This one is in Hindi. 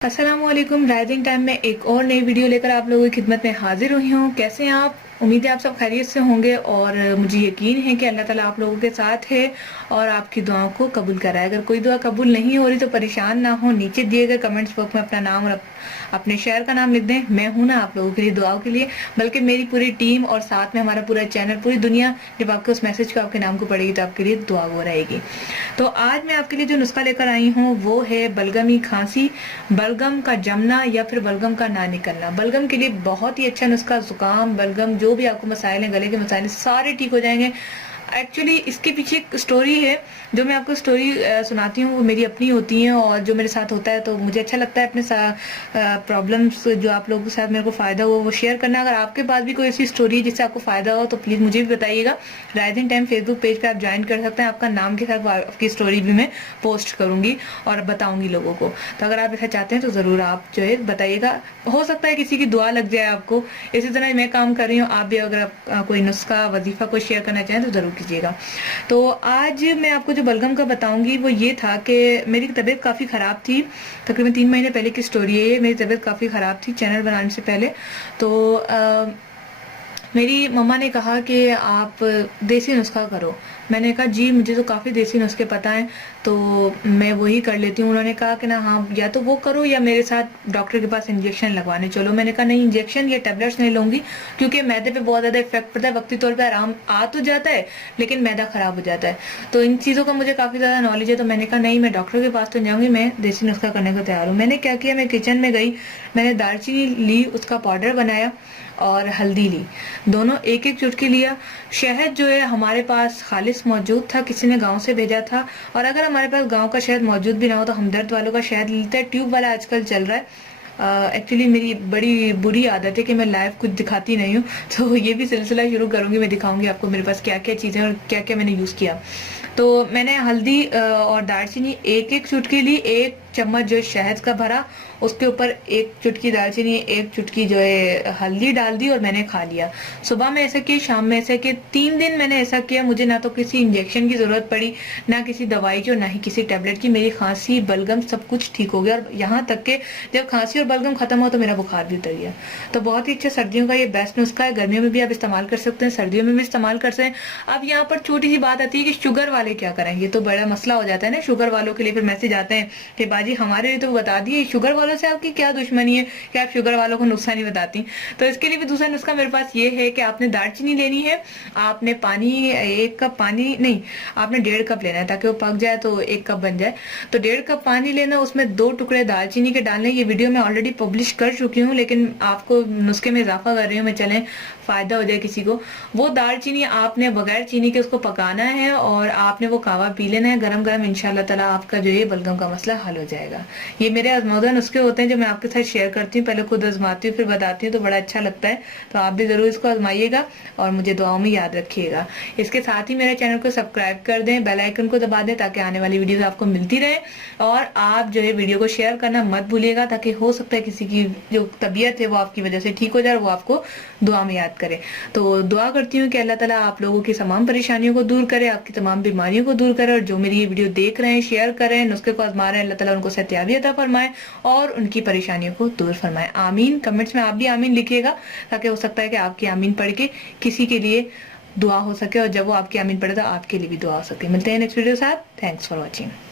अस्सलामुअलैकुम। राइजिंग टाइम में एक और नई वीडियो लेकर आप लोगों की खिदमत में हाजिर हुई हूँ। कैसे हैं आप? उम्मीद है आप सब खैरियत से होंगे और मुझे यकीन है कि अल्लाह ताला आप लोगों के साथ है और आपकी दुआओं को कबूल कराए। अगर कोई दुआ कबूल नहीं हो रही तो परेशान ना हो, नीचे दिए गए कमेंट्स बॉक्स में अपना नाम और अपने शहर का नाम लिख दें। मैं हूं ना आप लोगों के लिए दुआओं के लिए, बल्कि मेरी पूरी टीम और साथ में हमारा पूरा चैनल, पूरी दुनिया जब आपके उस मैसेज को, आपके नाम को पढ़ेगी तो आपके लिए दुआ वो रहेगी। तो आज मैं आपके लिए जो नुस्खा लेकर आई हूँ वो है बलगमी खांसी, बलगम का जमना या फिर बलगम का ना निकलना। बलगम के लिए बहुत ही अच्छा नुस्खा। जुकाम, बलगम, जो भी आपको मसाइल हैं, गले के मसाइल सारे ठीक हो जाएंगे। एक्चुअली इसके पीछे एक स्टोरी है, जो मैं आपको स्टोरी सुनाती हूँ वो मेरी अपनी होती है और जो मेरे साथ होता है तो मुझे अच्छा लगता है अपने प्रॉब्लम्स जो आप लोगों के साथ मेरे को फायदा हो वो शेयर करना। अगर आपके पास भी कोई ऐसी स्टोरी है जिससे आपको फायदा हो तो प्लीज मुझे भी बताइएगा। राइजिंग टाइम फेसबुक पेज पे आप ज्वाइन कर सकते हैं। आपका नाम के साथ आपकी स्टोरी भी मैं पोस्ट करूंगी और बताऊंगी लोगों को। तो अगर आप ऐसा चाहते हैं तो जरूर आप जो है बताइएगा। हो सकता है किसी की दुआ लग जाए आपको। इसी तरह मैं काम कर रही हूँ, आप भी अगर आप कोई नुस्खा वजीफा कोई शेयर करना चाहें तो जरूर कीजिएगा। तो आज मैं आपको जो बलगम का बताऊंगी वो ये था कि मेरी तबीयत काफी खराब थी। तकरीबन 3 महीने पहले की स्टोरी है। मेरी तबीयत काफी खराब थी चैनल बनाने से पहले। तो मेरी मम्मा ने कहा कि आप देसी नुस्खा करो। मैंने कहा जी मुझे तो काफ़ी देसी नुस्खे पता हैं तो मैं वही कर लेती हूँ। उन्होंने कहा कि ना हाँ या तो वो करो या मेरे साथ डॉक्टर के पास इंजेक्शन लगवाने चलो। मैंने कहा नहीं, इंजेक्शन या टेबलेट्स नहीं लूंगी क्योंकि मैदे पे बहुत ज़्यादा इफेक्ट पड़ता है। वक्ती तौर पर आराम आ तो जाता है लेकिन मैदा खराब हो जाता है। तो इन चीज़ों का मुझे काफ़ी ज़्यादा नॉलेज है। तो मैंने कहा नहीं, मैं डॉक्टर के पास तो जाऊँगी, मैं देसी नुस्खा करने को तैयार हूँ। मैंने क्या किया, मैं किचन में गई, मैंने दालचीनी ली, उसका पाउडर बनाया और हल्दी ली। दोनों एक एक चुटकी लिया। शहद जो है हमारे पास खालिस मौजूद था, किसी ने गांव से भेजा था। और अगर हमारे पास गांव का शहद मौजूद भी ना हो तो हमदर्द वालों का शहद लेते हैं, ट्यूब वाला आजकल चल रहा है। एक्चुअली मेरी बड़ी बुरी आदत है कि मैं लाइव कुछ दिखाती नहीं हूँ, तो ये भी सिलसिला शुरू करूंगी। मैं दिखाऊंगी आपको मेरे पास क्या क्या चीजें और क्या क्या मैंने यूज किया। तो मैंने हल्दी और दालचीनी एक एक चुटकी ली, 1 चम्मच जो शहद का भरा, उसके ऊपर 1 चुटकी दालचीनी, 1 चुटकी जो है हल्दी डाल दी और मैंने खा लिया। सुबह में ऐसा किया, शाम में ऐसा किया, 3 दिन मैंने ऐसा किया। मुझे ना तो किसी इंजेक्शन की जरूरत पड़ी, ना किसी दवाई की और ना ही किसी टेबलेट की। मेरी खांसी, बलगम सब कुछ ठीक हो गया और यहाँ तक के जब खांसी और बलगम खत्म हो तो मेरा बुखार भी उतर गया। तो बहुत ही अच्छा सर्दियों का ये बेस्ट नुस्खा है। गर्मियों में भी आप इस्तेमाल कर सकते हैं, सर्दियों में भी इस्तेमाल कर सकते हैं। अब यहाँ पर छोटी सी बात आती है कि शुगर वाले क्या करें, ये तो बड़ा मसला हो जाता है ना। शुगर वालों के लिए फिर मैसेज आते हैं कि बाजी हमारे लिए तो बता दिए, शुगर वालों से आपकी क्या दुश्मनी है कि आप शुगर वालों को नुस्खा नहीं बताती। तो इसके लिए भी दूसरा नुस्खा मेरे पास ये है कि आपने दालचीनी लेनी है। आपने पानी, 1 कप पानी नहीं, आपने 1.5 कप लेना है ताकि वो पक जाए तो 1 कप बन जाए। तो 1.5 कप पानी लेना, उसमें 2 टुकड़े दालचीनी के डालने। ये वीडियो मैं ऑलरेडी पब्लिश कर चुकी हूँ लेकिन आपको नुस्खे में इजाफा कर रही हूँ मैं, चलें फायदा हो जाए किसी को। वो दालचीनी आपने बगैर चीनी के उसको पकाना है और आपने वो कावा पी लेना है गरम गरम। इंशाल्लाह ताला आपका जो ये बलगम का मसला हल हो जाएगा। ये मेरे आजमौदा नुस्खे होते हैं जो मैं आपके साथ शेयर करती हूँ, पहले खुद आजमाती हूँ फिर बताती हूँ, तो बड़ा अच्छा लगता है। तो आप भी जरूर इसको आजमाइएगा और मुझे दुआओं में याद रखिएगा। इसके साथ ही मेरे चैनल को सब्सक्राइब कर दें, बेल आइकन को दबा दें ताकि आने वाली वीडियो आपको मिलती रहे। और आप जो है वीडियो को शेयर करना मत भूलिएगा ताकि हो सकता है किसी की जो तबीयत है वो आपकी वजह से ठीक हो जाए और वो आपको दुआ में याद करे। तो दुआ करती हूँ कि अल्लाह ताला आप लोगों की तमाम परेशानियों को दूर करे, आपकी तमाम बीमारियों को दूर करे। और जो मेरी ये वीडियो देख रहे हैं, शेयर कर रहे हैं, नुस्खे को आजमा रहे हैं, अल्लाह ताला उनको सेहतयाबी अता फरमाए और उनकी परेशानियों को दूर फरमाए। आमीन। कमेंट्स में आप भी आमीन लिखिएगा ताकि हो सकता है कि आपकी आमीन पढ़ के किसी के लिए दुआ हो सके और जब वो आपकी आमीन पढ़े तो आपके लिए भी दुआ हो सके। मिलते हैं नेक्स्ट वीडियो के साथ। Thanks for watching.